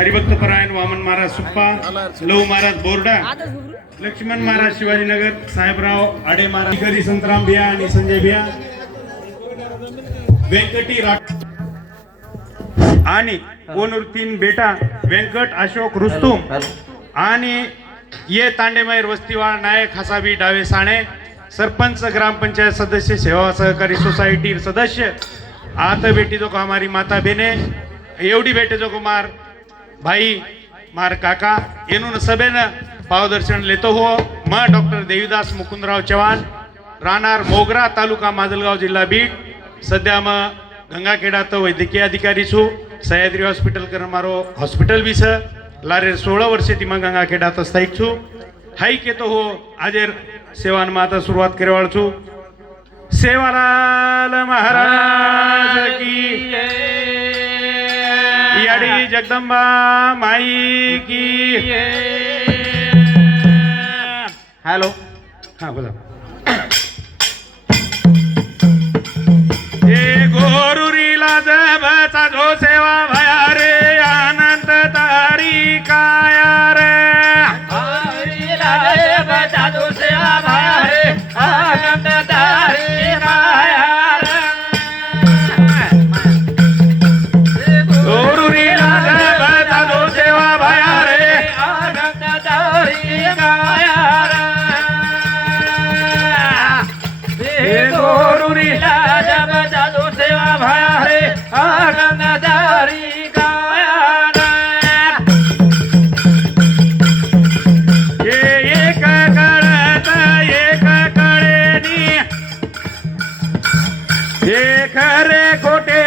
हरिभक्त परायण वामन महाराज सुप्पा लहू महाराज बोर्डा लक्ष्मण महाराज शिवाजीनगर साहेबराव आडे महाराज घरी संतराम भिया आणि संजय भिया व्यंकटी राठ आणि कोनुर्तीन तीन बेटा व्यंकट अशोक रुस्तुम आणि ये तांडेमयर वस्तीवाळ नायक हसाबी डावे साणे सरपंच ग्रामपंचायत सदस्य सेवा सहकारी सोसायटी सदस्य आता बेटी जो को हमारी माता बेने एवढी बेटे जो कुमार ભાઈ, માર કાકા, એનું નસબે ને પાવદર્શન લેતો હો. માં ડોક્ટર દેવીદાસ મુકુંદરાવ ચવાણ રાનાર મોગરા તાલુકા માદલગાંવ જિલ્લા બીટ સદ્યામાં ગંગાખેડા તો વૈદ્યકીય અધિકારી છું. સહ્યાદ્રી હોસ્પિટલ કર મારો હોસ્પિટલ બી છે. લારે સોળ વર્ષેથી માં ગંગાખેડા તો સ્થાયિક છું. હાઈ કેતો હો, આજે સેવાનમાં તો શરૂઆત કરવાળ છું. સેવાલાલ મહારાજ કી हरियाडी जगदंबा माई की हॅलो. हा बोला. गोरुरीला जबचा जो सेवा भया एक रे खोटे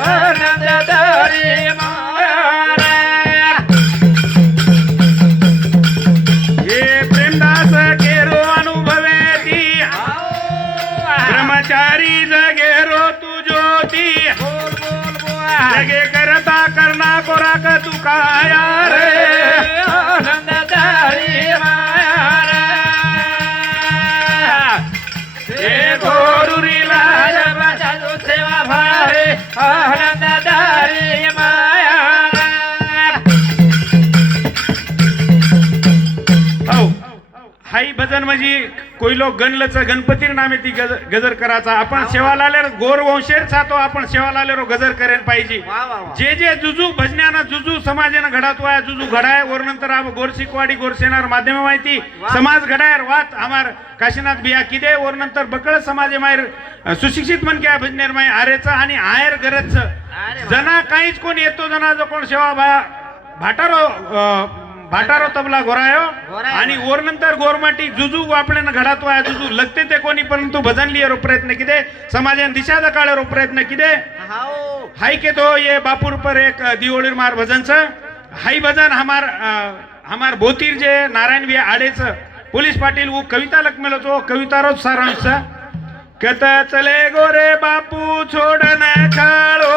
हे हाई भजन म्हणजे कोई लोक गणलच गणपती नामे ती गज- गजर करायचा. आपण सेवा लाल्यावर गोर वंशेर सातो आपण सेवा लाल्यावर गजर करेन पाहिजे. जे जे जुजू भजन्यानं जुजू समाजानं घडात वाया जुजू घडाय वर नंतर आब गोर शिकवाडी गोर सेनार माध्यम माहिती. समाज घडायर वात आमार काशीनाथ बिया किदे वर नंतर बकळ समाज मायर अ, सुशिक्षित मन क्या भजनेर माय आरेचा आणि आयर गरजच. जना काहीच कोण येतो जना जो कोण सेवा भा भाटारो भाटारो तबला घोरायो घोरायो. आणि वर नंतर गोरमाटी जुजू आपल्यानं घडात वाया जुजू. लगते ते कोणी परंतु भजन लिहिरो प्रयत्न किदे? समाजान दिशा दकाळेरो प्रयत्न किदे? हाओ. हाई के तो ये बापुर पर एक दिवोळीर मार भजन छ हाई भजन हमार अ, हमार भोतीर जे नारायण वी आडेच. पोलीस पाटील वो कविता लखमेलो तो कवितारोच सारांश छ. कत चले गोरे बापू छोड़ न खाळो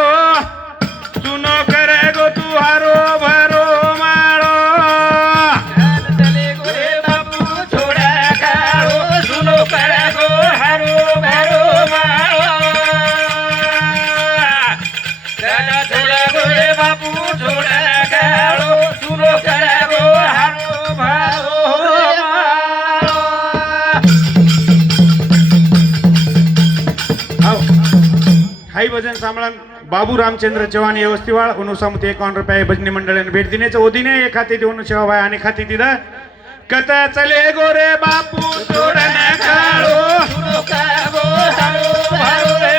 सुनो करे गो तू हारो भरो. सांभाळून बाबू रामचंद्र चव्हाण या वस्तीवाळ एकावन्न रुपये भजनी मंडळाने भेट देण्याचं ओदिने एक खाते देऊन सेवाबाई आणि खाते दिदा. कत चले गोरे बापू सोडन काळो रे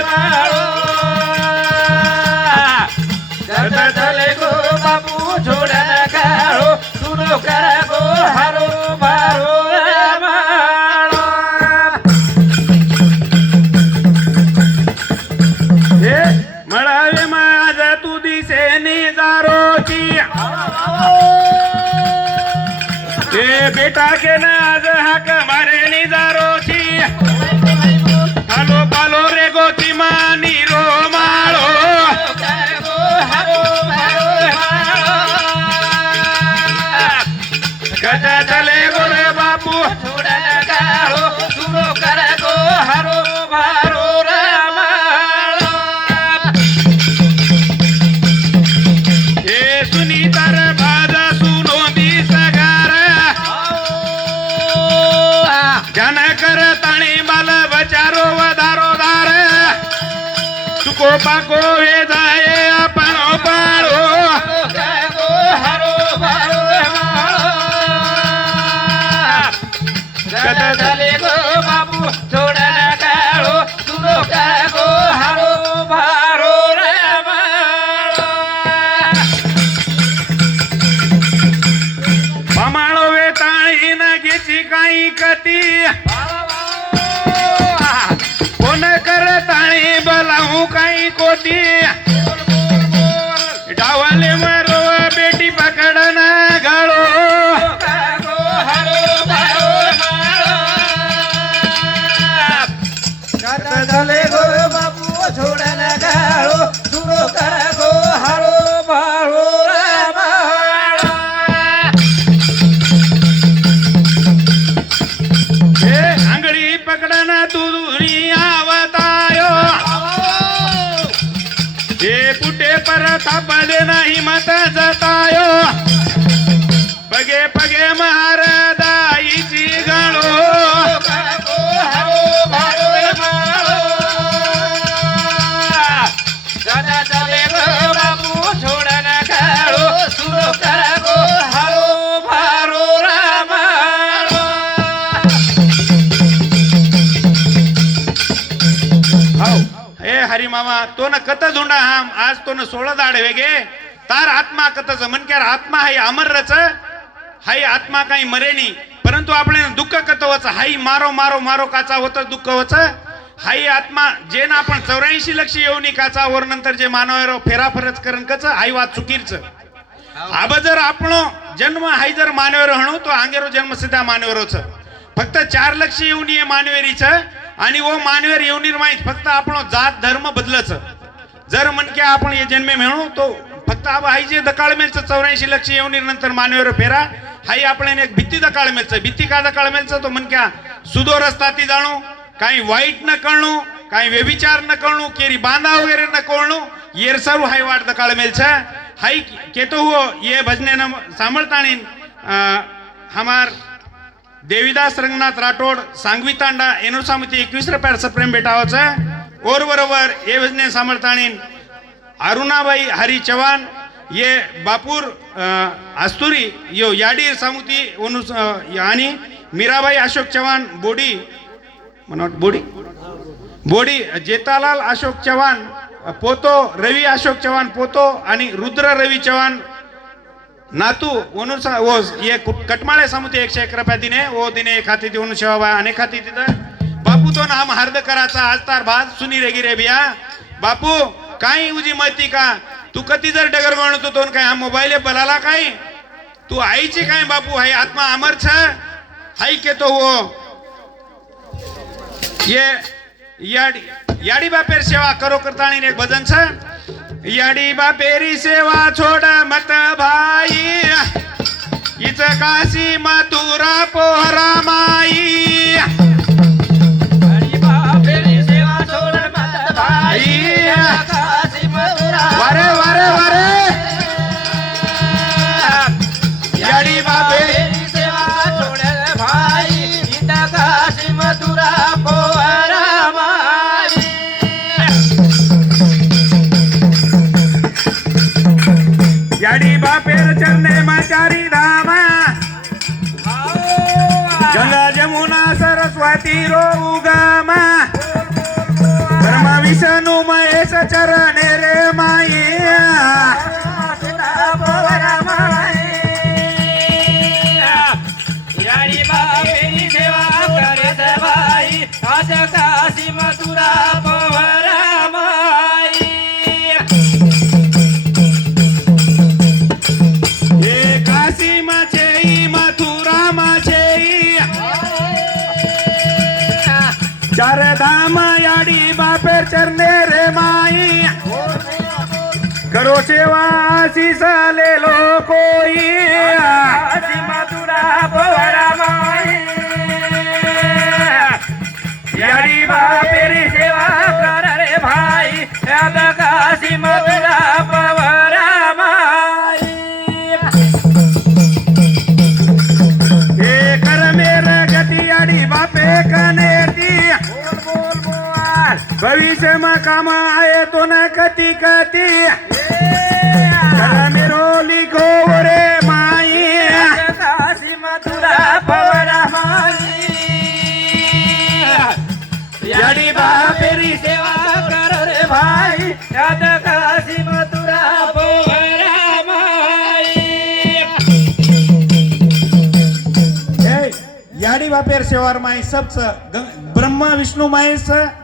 चले गो बापू छोडन काळो सुनो करगो हे माझ तू दिसे निजारोची. ते बेटा के नाज आज हाक मारे निजारोची. हालो पालो रे गोची मानी रो माळो. करगो जन कर ताणी बाल बचारो वधारो दार तुको पाको हे जाये आपण पाळो पमाळो कोटी डावाले परत नाही मत जतायो. पगे पगे महारदाईची गाणो हाव हे हरी मामा तो न कत झुंडा हाम आज तो सोळा दाड वेगे तार आत्मा कतच मनक्यार आत्मा हाय अमरच हाय आत्मा काही मरेनी परंतु आपण दुःख कतवच हाई मारो मारो मारो काचा होत दुःख वच हाई आत्मा जे ना आपण चौऱ्याऐंशी लक्ष येऊनी काचा वर नंतर जे मानवर फेराफरच करण कच हाई वाद चुकीरच आब जर आपण जन्म हाय जर मानवेर हणू तो आंगेरो जन्म सिद्धा मानवेरोच फक्त चार लक्ष येऊन ये मानवेरीच आणि ओ मानवेर येऊन माहीत फक्त आपण जात धर्म बदलच जर म्हणके आपण हे जन्मे मिळू तो फक्त आब हाई जे दकाळ मेलचं चौऱ्याऐंशी लक्ष येऊन नंतर मानवेर फेरा. हाई आपल्याने एक भीती दकाळ मेलचं. भीती का दकाळ मेलचं? तो मनक्या सुदो रस्ता ती जाणू काही वाईट न कळणू काही व्यभिचार न कळणू केरी बांधा वगैरे न कळणू येरसारू हाय वाट दकाळ मेलच. हाई केतो हो ये भजने न सांभळताणी हमार देवीदास रंगनाथ राठोड सांगवी तांडा एनुसामती एकवीस रुपयार सप्रेम भेटावचं. ओर बरोबर ये भजने अरुणाबाई हरी चव्हाण ये बापूर आस्तुरी यो याडीर सामुती ओनुस आणि मीराबाई अशोक चव्हाण बोडी म्हणत बोडी? बोडी जेतालाल अशोक चव्हाण पोतो रवी अशोक चव्हाण पोतो आणि रुद्र रवी चव्हाण नातू ओनुसा ओ ये कटमाळे सामुते एकशे एक रुपया दिने ओ दिने खाती देऊन शेवा अनेक खाती तिथं तुमचं नाम हार्द कराचा आज तार भात सुनी रे गिरे बिया. बापू काही उजी माहिती का? तू कधी जर डगर म्हणतो तो काय हा मोबाईल बलाला काय? तू आईची काय बापू हाय आत्मा अमर छ? हाय के तो वो ये याडी याडी बापेर सेवा करो करता एक भजन छ? याडी बापेरी सेवा छोड मत भाई. इच काशी मथुरा पोहरा माई. वारे वारे वारे विष्णू महेश चरणे रे असं काशी मथुरा पवरा माई। चरणे रे माई. करो सेवा आशीष ले लो कोई काशी मथुरा पवरा माई. याडी बापेरी सेवा कर रे भाई. याद काशी मथुरा पवरा माई. हे कर मेर गती याडी बापे कनेती भविष्य में काम आए तो न कती कती. कर मेरो रे माई. काशी मथुरा पवरा माई याडी बापेरी सेवा कर रे भाई. याद काशी मथुरा पवरा माई. हे, याडी बापेर सेवार माई सबच ब्रह्मा विष्णू माईचं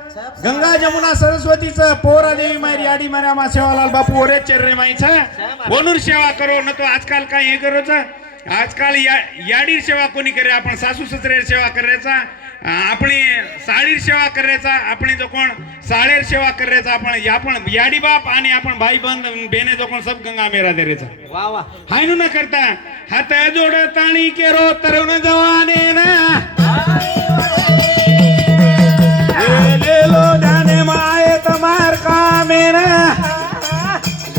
गंगा जमुना सरस्वतीच पोरा देवी माई याडी मार्या मा सेवालाल बापू ओरे चर्रे माईच. वनूर सेवा करो न तो आजकाल काय हे करोच? आजकाल या याडी सेवा कोणी करे? आपण सासू ससरे सेवा करायचा आपणी साळीर सेवा करायचा आपण जो कोण साळेर सेवा करायचा आपण आपण याडी बाप आणि आपण भाई बंद बेने जो कोण सब गंगा मेरा देरेचा. वा वा. हायनू न करता हात जोड ताणी केरो तरुण जवाने ना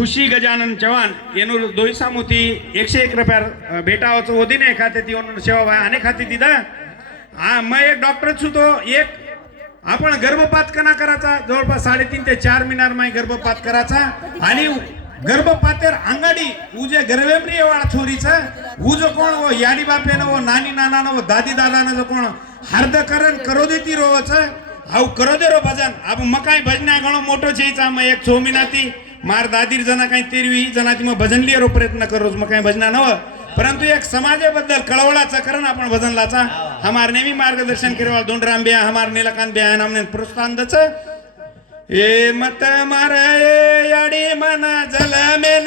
खुशी गजानन चव्हाण येणूर दोईसामुती एकशे एक रुपया भेटावाचं होती नाही खाते ती सेवा बाय अनेक खाते ती हा मग एक डॉक्टर होतो एक आपण गर्भपात कना करायचा जवळपास साडेतीन ते चार मिनार माय गर्भपात करायचा आणि गर्भपातेर अंगाडी उजे गर्वेमरी वाळा छोरीचा उज कोण व याडी बापेनं व नानी नानानं व दादी दादानं जो कोण हार्दकरण करो देती रोवचं हाऊ करो दे रो भजन. अब मकाई भजन्या घणो मोठो छेचा मग एक छो मिनाती मार दादीर जना काही तेरवी जनाती मग भजन लिहिरो प्रयत्न करोच मग काही भजना नव परंतु एक समाजाबद्दल कळवळाचं करण आपण भजनलाचा. हमार नेहमी मार्गदर्शन केरवा दोंडराम बिया हमार नीलकांत बिया नामने प्रोत्साहन दच ए मत मार याडी मना जल मेन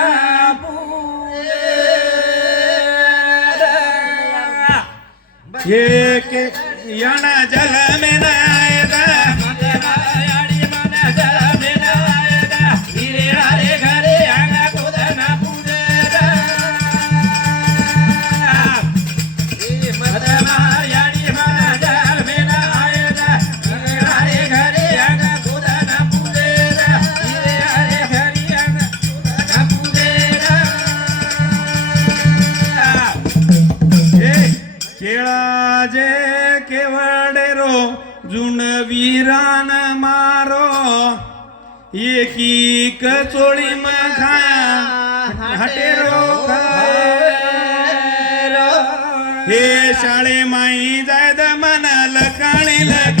ये के यण जल राजे केवडेरो केवडे रो जुन वीरान मारो. एकी कचोळी मखा हटेरो हे शाळे माई जायद मनाल काळी लगेद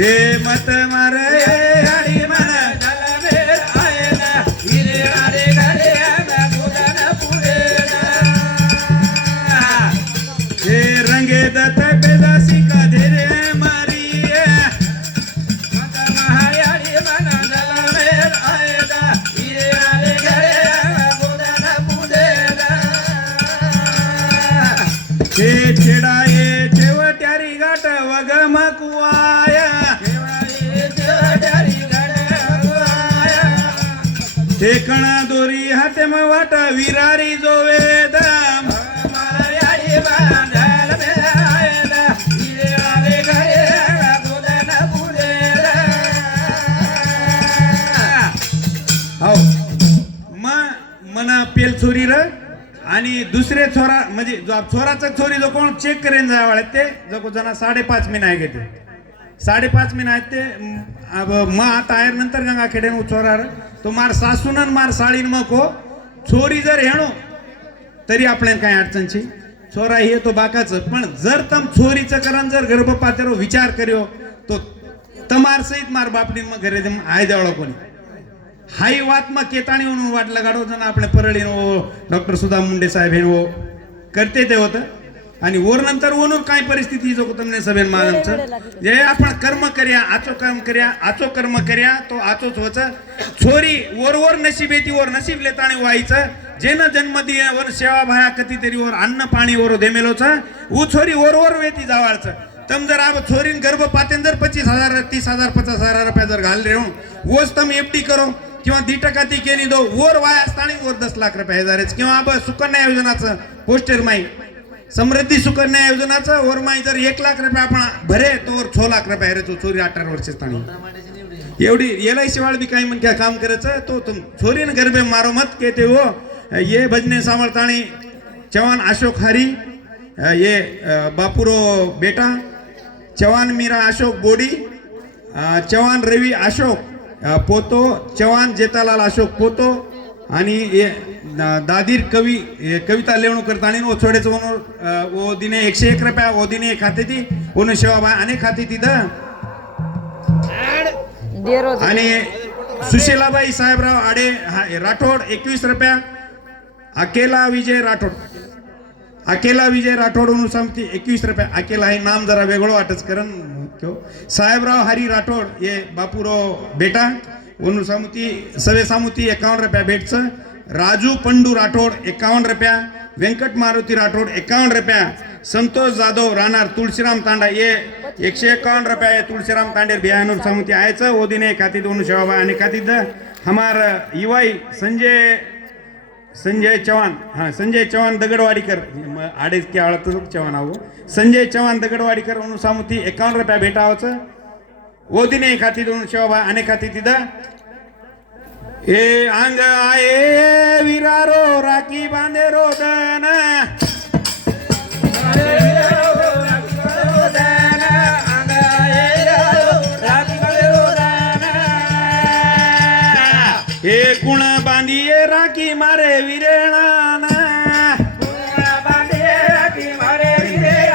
हे मत मारे हे कणा दोरी हाते म वाट विरारी जो वेद. हो. म मना पेल छोरी र. आणि दुसरे छोरा म्हणजे जो छोराचा छोरी जो कोण चेक करेन जावाळे ते जो जना साडेपाच मिन आहे घेते साडेपाच मिन आहेत ते. म, अब म आता आहे नंतर गंगा खेडेन छोरार तो मार सासून मार साळीन मको छोरी जर हेणो तरी आपल्याला काही अडचणची छोरा हे तो बाकाचं. पण जर तम छोरीचं करण जर गर्भपात्यारो विचार करियो तो तमार सहित मार बापडीन मग घरे दे आय देवळा कोणी. हाई वात मग केताणी म्हणून वाटलं गाडो जण आपल्या परळीन ओ डॉक्टर सुधा मुंडे साहेब हे हो करते ते होतं. आणि वर नंतर वनूर काय परिस्थिती जो तमने सभेन मानमचं जे आपण कर्म कर्या आचो कर्म कर्या आचो कर्म कर्या तो आचोच होच छोरी वर वर नशीब येती वर नशीब लेताणी व्हायचं. जेन जन्म दिया वर सेवा भाया कधी तरी वर अन्न पाणी वर देमेलोच ऊ छोरी वर वर वेती जावाळचं. तम जर आप छोरीन गर्भ पातेन जर पच्चीस हजार तीस हजार पचास हजार रुपया जर घाल रे वोच तम एफडी करो. किंवा दी टका ती केली दो. वर वाया असताना वर दस लाख रुपये हजारच. किंवा सुकन्या योजनाचं पोस्टर माई. समृद्धी सुकन्या योजनाचं वरमाई जर एक लाख रुपये आपण भरे तोवर छो लाख रुपये हरे तो चोरी अठार वर्ष एवढी एल आय सी वाळ बी काही म्हणक्या काम करायचं तो तुम छोरीन गरबे मारो मत के ते हो. ये भजने सामर्थाणी चव्हाण अशोक हरी ये अ, बापुरो बेटा चव्हाण मीरा अशोक बोडी चव्हाण रवी अशोक पोतो चव्हाण जेतालाल अशोक पोतो आणि ये दादीर कवी कविता लेवणूक करतानी ओ छोडेचं म्हणून ओ दिने एकशे एक रुपया ओ दिने खाते ती ओनु सेवा अनेक खाते ती आणि सुशीलाबाई साहेबराव आडे राठोड एकवीस रुपया. अकेला विजय राठोड. अकेला विजय राठोड म्हणून सांगते एकवीस रुपया. अकेला हे नाम जरा वेगळं वाटच करण साहेबराव हरी राठोड हे बापूराव बेटा. म्हणून सामुती सवे सामुती एकावन्न रुपया भेटचं. राजू पंडू राठोड एकावन्न रुपया व्यंकट मारुती राठोड एकावन्न रुपया संतोष जाधव राहणार तुळशीराम तांडा ये एकशे एकावन्न रुपया ये तुळशीराम तांडे बिहानूर सामुती आयचं ओदिने खाती ओनू शेवाबा आणि खाती द हमार युवाई संजय संजय चव्हाण. हा संजय चव्हाण दगडवाडीकर. म- आडेच की आळत चव्हाण आहो. संजय चव्हाण दगडवाडीकर ओनू सामुती एकावन्न रुपया भेटावचं. ओदिने खाती ओनू शेवाबा आणि खाती तिथं हे अंग आहे विरारो राखी बांधे रोदन